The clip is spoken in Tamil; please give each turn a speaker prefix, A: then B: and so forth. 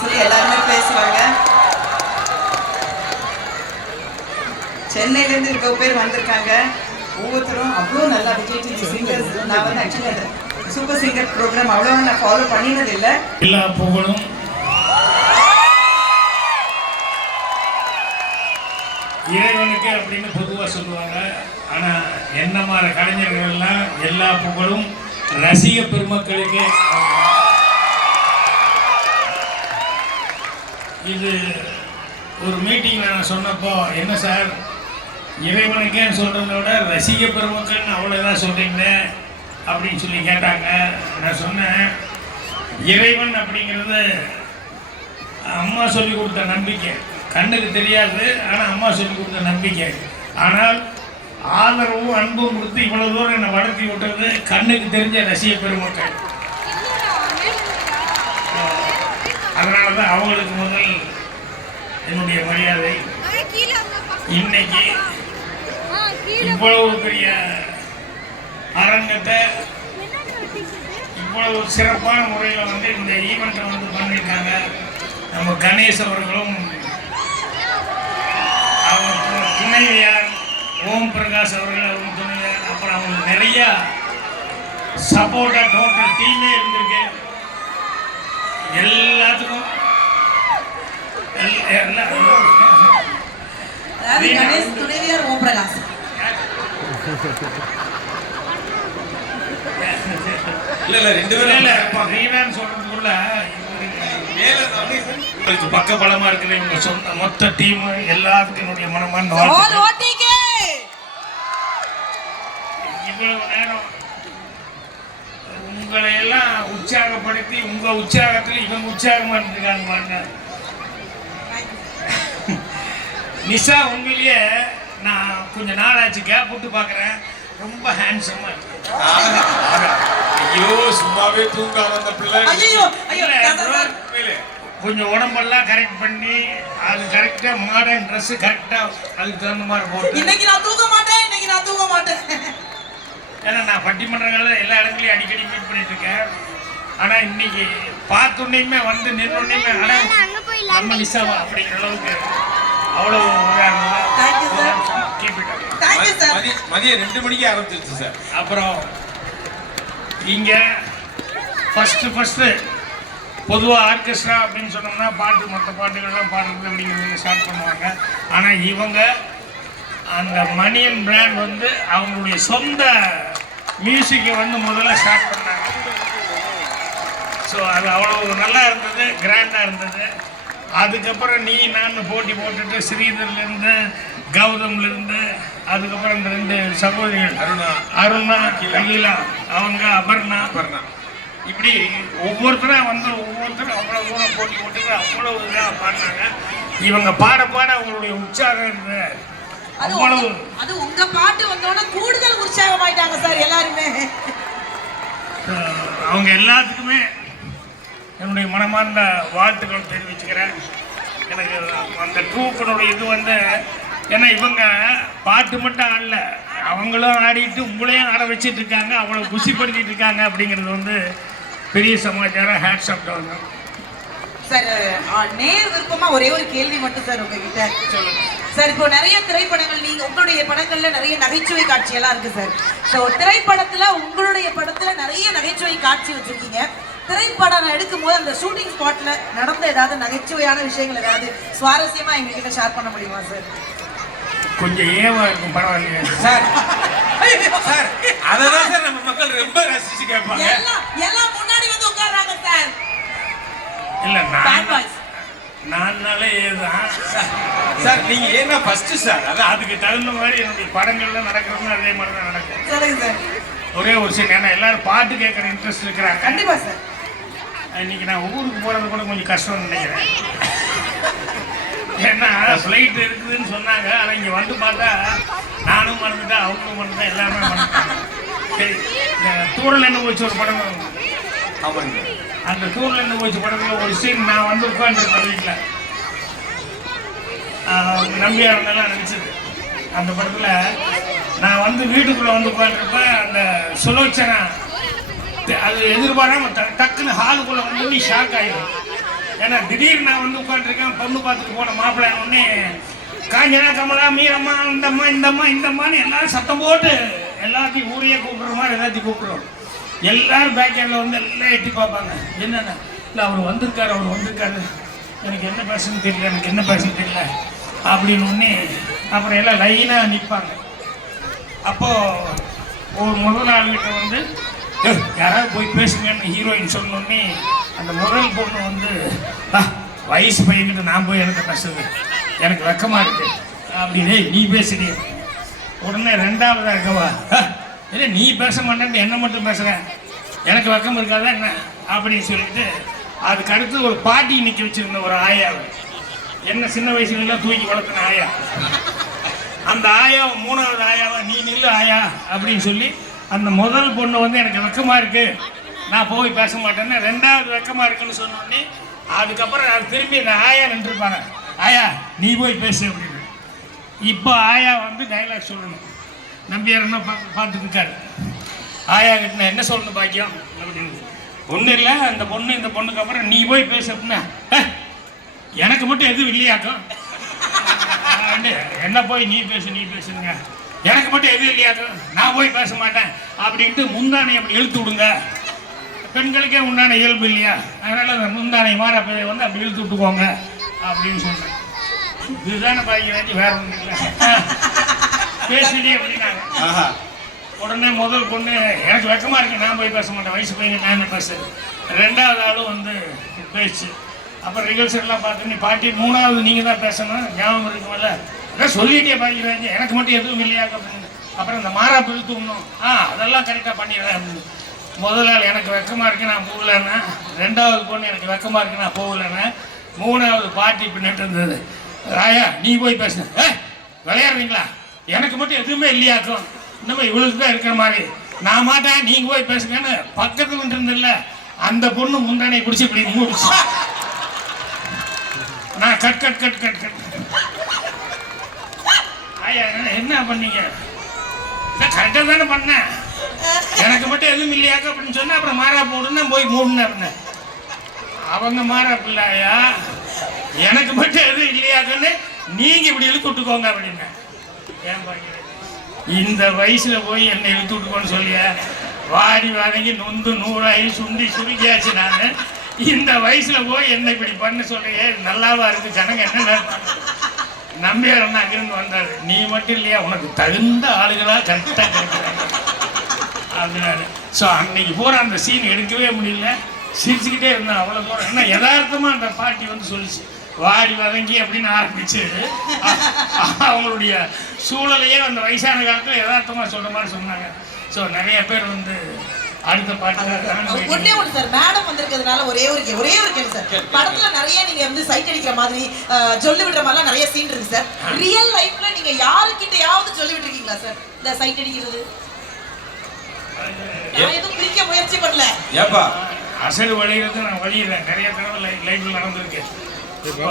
A: அப்படின்னு சொல்லி எல்லாருமே பேசுறாங்க சென்னையில இருந்து இருக்க பேர் வந்திருக்காங்க. ஒவ்வொருத்தரும் அவ்வளோ நல்லா விஜய் சிங்கர்ஸ் நான் வந்து ஆக்சுவலி அந்த சூப்பர் சிங்கர் ப்ரோக்ராம் அவ்வளோ நான் ஃபாலோ பண்ணினது இல்லை
B: எல்லா புகழும். இறைவனுக்கு அப்படின்னு பொதுவாக சொல்லுவாங்க. ஆனால் என்ன மாதிரி கலைஞர்கள்லாம் எல்லா புகழும் ரசிக பெருமக்களுக்கு இது ஒரு மீட்டிங்கில் நான் சொன்னப்போ என்ன சார்? இறைவனுக்கே சொல்கிறத விட ரசிக பெருமக்கள்னு அவ்வளோதான் சொல்கிறீங்களே அப்படின்னு சொல்லி கேட்டாங்க. நான் சொன்னேன் இறைவன் அப்படிங்கிறது அம்மா சொல்லி கொடுத்த நம்பிக்கை. கண்ணுக்கு தெரியாது ஆனால் அம்மா சொல்லி கொடுத்த நம்பிக்கை. ஆனால் ஆதரவும் அன்பும் கொடுத்து இவ்வளோ தூரம் என்னை வளர்த்தி விட்டது கண்ணுக்கு தெரிஞ்ச ரசிக பெருமக்கள் அதனால தான் அவங்களுக்கு முதல் என்னுடைய மரியாதை. இன்னைக்கு இவ்வளவு பெரிய அரங்கத்தை இவ்வளவு சிறப்பான முறையில் வந்து இந்த ஈவெண்ட்டை வந்து பண்ணியிருக்காங்க. நம்ம கணேஷ் அவர்களும் அவங்க துணைவியார் ஓம் பிரகாஷ் அவர்கள் அவங்க துணைவியார் அப்புறம் அவங்களுக்கு நிறைய சப்போர்ட்டாக டோட்டல் டீமே இருந்திருக்கு. எல்லாத்துக்கும்.
A: அதாவது கணேஷ் துணைவியார் ஓம் பிரகாஷ்
C: இல்ல இல்ல ரெண்டு
B: இல்ல, இல்ல,
C: பேரும்
B: இப்ப ரீனான்னு சொல்றதுக்குள்ள பக்க பலமா இருக்கிற இவங்க சொந்த மொத்த டீம் எல்லாத்துக்கும் என்னுடைய மனமான இவ்வளவு நேரம் உங்களை எல்லாம் உற்சாகப்படுத்தி உங்க உற்சாகத்துல இவங்க உற்சாகமா இருந்திருக்காங்க பாருங்க. நிஷா உண்மையிலேயே நான் கொஞ்ச நாள் ஆச்சு கேப் விட்டு பார்க்குறேன் ரொம்ப ஹேண்ட்ஸமா இருக்கு.
C: ஐயோ சும்மாவே தூங்காம அந்த பிள்ளை.
B: கொஞ்சம் உடம்பெல்லாம் கரெக்ட் பண்ணி அது கரெக்டாக மாடர்ன் ட்ரெஸ்ஸு கரெக்டாக அதுக்கு தகுந்த மாதிரி போட்டு.
A: இன்னைக்கு நான் தூங்க மாட்டேன் இன்னைக்கு நான் தூங்க மாட்டேன்.
B: ஏன்னா நான் பட்டிமன்றங்கள்ல எல்லா இடத்துலையும் அடிக்கடி மீட் பண்ணிட்டு இருக்கேன். ஆனால் இன்னைக்கு பார்த்துன்னையுமே வந்து நின்றுன்னையுமே ஆனால் நம்ம நிஷாவா அப்படிங்கிற அளவுக்கு அவ்வளோ
A: Thank you, sir.
B: Keep it
A: thank you sir
C: மதிய- மதியம் ரெண்டு மணிக்கு ஆரம்பிச்சிருச்சு சார்
B: அப்புறம் இங்கே ஃபஸ்ட்டு ஃபஸ்ட்டு பொதுவாக ஆர்கெஸ்ட்ரா அப்படின்னு சொன்னோம்னா பாட்டு மற்ற பாட்டுகள்லாம் பாடுறது அப்படிங்கிறது ஸ்டார்ட் பண்ணுவாங்க. ஆனால் இவங்க அந்த மணியன் பிராண்ட் வந்து அவங்களுடைய சொந்த மியூசிக்கை வந்து முதல்ல ஸ்டார்ட் பண்ணாங்க ஸோ அது அவ்வளோ நல்லா இருந்தது கிராண்டாக இருந்தது. அதுக்கப்புறம் நீ நான் போட்டி போட்டுட்டு ஸ்ரீதர்லேருந்து கௌதம்லேருந்து அதுக்கப்புறம் இந்த ரெண்டு சகோதரிகள்
C: அருணா
B: அருணா அகிலா. அவங்க அபர்ணா.
C: அபர்ணா.
B: இப்படி ஒவ்வொருத்தரா வந்து ஒவ்வொருத்தரும் அவ்வளவு தூரம் போட்டி போட்டு அவ்வளவு இதாக பாடினாங்க இவங்க பாட பாட அவங்களுடைய உற்சாகம் இருந்தது.
A: அது
B: அவ்வளவு.
A: அது உங்க பாட்டு வந்தோட கூடுதல் உற்சாகமாயிட்டாங்க சார் எல்லாருமே.
B: அவங்க எல்லாத்துக்குமே என்னுடைய மனமார்ந்த வாழ்த்துக்கள் தெரிவிச்சுக்கிறேன். எனக்கு அந்த ட்ரூப்பினுடைய இது வந்து ஏன்னா இவங்க பாட்டு மட்டும் ஆடல. அவங்களும் ஆடிட்டு உங்களையும் ஆட வச்சுட்டு இருக்காங்க. அவ்வளோ குசிப்படுத்திட்டு இருக்காங்க அப்படிங்கிறது வந்து பெரிய சமாச்சாரம். ஹேட்ஸ் ஆஃப் டவுன்
A: சார் நேர் விருப்பமா ஒரே ஒரு கேள்வி மட்டும் சார் உங்ககிட்ட
B: சொல்லுங்கள்
A: சார் இப்போ நிறைய திரைப்படங்கள் நீங்க உங்களுடைய படங்கள்ல நிறைய நகைச்சுவை காட்சியெல்லாம் இருக்கு சார் ஸோ திரைப்படத்துல உங்களுடைய படத்துல நிறைய நகைச்சுவை காட்சி வச்சிருக்கீங்க. திரைப்படம் எடுக்கும் போது அந்த ஷூட்டிங் ஸ்பாட்ல நடந்த ஏதாவது நகைச்சுவையான விஷயங்கள் ஏதாவது சுவாரஸ்யமா எங்ககிட்ட ஷேர் பண்ண முடியுமா சார்
B: கொஞ்சம் ஏவா இருக்கும் பரவாயில்லையா.
C: சார். சார் அததான் சார் நம்ம மக்கள் ரொம்ப ரசிச்சு கேட்பாங்க.
A: எல்லாம் எல்லாம் முன்னாடி வந்து உட்கார்றாங்க சார்
B: இல்லை நான் நான்னாலே ஏதான்
C: சார். நீங்க ஏன்னா ஃபர்ஸ்ட் சார் அதான்
B: அதுக்கு தகுந்த மாதிரி என்னுடைய படங்கள்ல நடக்கிறதும் அதே மாதிரி தான் நடக்கும் ஒரே ஒரு சீன் ஏன்னா எல்லாரும் பாட்டு கேட்குற இன்ட்ரெஸ்ட் இருக்கிறாங்க.
A: கண்டிப்பா சார்
B: இன்னைக்கு நான் ஊருக்கு போகிறது கூட கொஞ்சம் கஷ்டம்னு நினைக்கிறேன். ஏன்னா ஃப்ளைட் இருக்குதுன்னு சொன்னாங்க. ஆனால் இங்கே வந்து பார்த்தா நானும் மறந்துட்டேன் அவங்களும் மறந்துட்டேன் எல்லாமே மறந்துட்டேன் சரி தூரல் என்ன போச்சு ஒரு படம்
C: ஆமாங்க
B: அந்த தூரல் என்ன போச்சு படத்தில் ஒரு சீன் நான் வந்து உட்காந்துருக்கேன் வீட்டில் இருந்தாலும் நினச்சது. அந்த படத்தில் நான் வந்து வீட்டுக்குள்ளே வந்து உட்காந்துருப்பேன் அந்த சுலோச்சனா அது எதிர்பாராம டக்குன்னு ஹாலுக்குள்ள வந்து ஷாக் ஆயிடும். ஏன்னா திடீர்னு நான் வந்து உட்காந்துருக்கேன் பொண்ணு பார்த்துட்டு போன மாப்பிள்ளை உடனே காஞ்சனா கமலா மீரம்மா இந்தம்மா இந்தம்மா இந்தம்மான்னு எல்லாரும் சத்தம் போட்டு எல்லாத்தையும் ஊரையே கூப்பிடுற மாதிரி எல்லாத்தையும் கூப்பிடுறோம். எல்லாரும் பேக்கேண்டில் வந்து எல்லாம் எட்டி பார்ப்பாங்க. என்னென்ன? இல்லை அவர் வந்திருக்காரு அவர் வந்திருக்காரு. எனக்கு என்ன பேசுன்னு தெரியல எனக்கு என்ன பேசுன்னு தெரியல. அப்படின்னு ஒன்னே அப்புறம் எல்லாம் லைனாக நிற்பாங்க அப்போது ஒரு முதல் ஆளுகிட்ட வந்து யாராவது போய் பேசுங்கன்னு ஹீரோயின் சொன்னோடனே அந்த முதல் பொண்ணு வந்து வயசு பையன்கிட்ட நான் போய் எனக்கு பேசுறது. எனக்கு வெக்கமாக இருக்கு. அப்படின்னு நீ பேசுடி. உடனே ரெண்டாவதாக இருக்கவா "ஆ, இல்லை நீ பேச மாட்டேன்னு என்ன மட்டும் பேசுகிறேன் எனக்கு வெக்கம் இருக்காதா என்ன? அப்படின்னு சொல்லிட்டு அதுக்கு அடுத்து ஒரு பாட்டி நிற்க வச்சுருந்த ஒரு ஆயாவை என்ன சின்ன வயசுலாம் தூக்கி வளர்த்தின ஆயா. அந்த ஆயா மூணாவது ஆயாவை நீ நில்லு ஆயா அப்படின்னு சொல்லி அந்த முதல் பொண்ணு வந்து எனக்கு வெக்கமா இருக்கு. நான் போய் பேச மாட்டேன்னு ரெண்டாவது வெக்கமா இருக்குன்னு சொன்னோடனே அதுக்கப்புறம் திரும்பி நான் ஆயா நின்றுருப்பாங்க ஆயா நீ போய் பேசு அப்படின்னு. இப்போ ஆயா வந்து டைலாக் சொல்லணும். நம்பியார் என்ன பார்த்துட்டு இருக்காரு ஆயா கிட்ட நான் என்ன சொல்லணும் பாக்கியம்? அப்படின்னு ஒன்றும் இல்லை அந்த பொண்ணு இந்த பொண்ணுக்கு அப்புறம் நீ போய் பேசு அப்படின்னா எனக்கு மட்டும் எதுவும் இல்லையாக்கும்? என்ன போய் நீ பேசு நீ பேசுங்க. எனக்கு மட்டும் எதுவும் இல்லையாக்கும் நான் போய் பேச மாட்டேன். அப்படின்ட்டு முந்தானை அப்படி இழுத்து விடுங்க. பெண்களுக்கே உண்டான இயல்பு இல்லையா? அதனால அந்த முந்தானை மாற வந்து அப்படி இழுத்து விட்டுக்கோங்க அப்படின்னு சொன்னேன். இதுதானே பாக்கியராஜி வேற ஒன்றும் இல்லை. பேசுடி அப்படின்னாங்க. உடனே முதல் பொண்ணு எனக்கு வெக்கமா இருக்கு நான் போய் பேச மாட்டேன். வயசு பையன் நான் பேசுறது? ரெண்டாவது ஆளும் வந்து பேச்சு. அப்புறம் எல்லாம் பார்த்து நீ பாட்டி மூணாவது நீங்க தான் பேசணும். ஞாபகம் இருக்குமல்ல? அதான் சொல்லிட்டே பாக்கிறாங்க எனக்கு மட்டும் எதுவும் இல்லையா? அப்படின்னு அப்புறம் இந்த மாறா பிழுத்து தூங்கணும் ஆ அதெல்லாம் கரெக்டாக பண்ணிடுறேன். அப்படின்னு முதல் ஆள் எனக்கு வெக்கமாக இருக்கு நான் போகலன்னா. ரெண்டாவது பொண்ணு எனக்கு வெக்கமாக இருக்கு நான் போகலன்னா. மூணாவது பாட்டி பின்னிட்டு இருந்தது. ராயா நீ போய் பேசு. ஏ விளையாடுறீங்களா? எனக்கு மட்டும் எதுவுமே இல்லையாக்கும் இன்னமும் இவளுக்கு தான் இருக்கிற மாதிரி. நான் மாட்டேன் நீங்க போய் பேசுங்கன்னு பக்கத்துல இருந்தில்ல அந்த பொண்ணு முந்தானை பிடிச்சி இப்படி மூடிச்சு. நான் cut cut cut cut cut. என்ன- பண்ணீங்க? கரெக்டாக தானே பண்ணேன். எனக்கு மட்டும் எதுவும் இல்லையாக்க அப்படின்னு சொன்னா அப்புறம் மாறா போடுன்னா போய் மூடுனேன் அப்படின்னேன். அவங்க மாறா பிள்ளையா? எனக்கு மட்டும் எதுவும் இல்லையாக்குன்னு நீங்க இப்படி இழுத்து விட்டுக்கோங்க அப்படின்னு. ஏன் பாக்கிறேன் இந்த வயசுல போய் என்னை இழுத்து விட்டுக்கோன்னு சொல்லிய? வாடி வதங்கி நொந்து நூறாயி சுண்டி சுருக்கியாச்சு நான். இந்த வயசுல போய் என்னை இப்படி பண்ண சொல்றியே? நல்லாவா இருக்கு ஜனங்க என்ன நம்பியார் அண்ணா அங்கிருந்து வந்தாரு. நீ மட்டும் இல்லையா? உனக்கு தகுந்த ஆளுகளா கரெக்டாக கிடைக்கிறாங்க. அப்படின்னாரு. ஸோ அன்னைக்கு பூரா அந்த சீன் எடுக்கவே முடியல. சிரிச்சுக்கிட்டே இருந்தேன் அவ்வளோ தூரம். என்ன யதார்த்தமாக அந்த பாட்டி வந்து சொல்லிச்சு. வாடி வதங்கி அப்படின்னு ஆரம்பிச்சு அவங்களுடைய சூழலையே அந்த வயசான காலத்தில் யதார்த்தமாக சொல்கிற மாதிரி சொன்னாங்க. ஸோ நிறைய பேர் வந்து அடுத்த பாட்டு
A: ஒண்ணே ஒண்ணு சார் மேடம் வந்திருக்கிறதுனால ஒரே ஒரு ஒரே ஒரு கேள்வி சார். படத்துல நிறைய நீங்க வந்து சைட் அடிக்கிற மாதிரி சொல்லி விடுற மாதிரிலாம் நிறைய சீன் இருக்கு சார். ரியல் லைஃப்ல நீங்க யாருக்கிட்டயாவது சொல்லி விட்டுருக்கீங்களா சார் இந்த சைட் அடிக்கிறது? நான் எதுவும் பிரிக்க முயற்சி பண்ணல.
C: ஏப்பா
B: அசடு வழிகிறது நான் வழியிறேன் நிறைய தடவை லைஃப்பில் நடந்திருக்கு இப்போ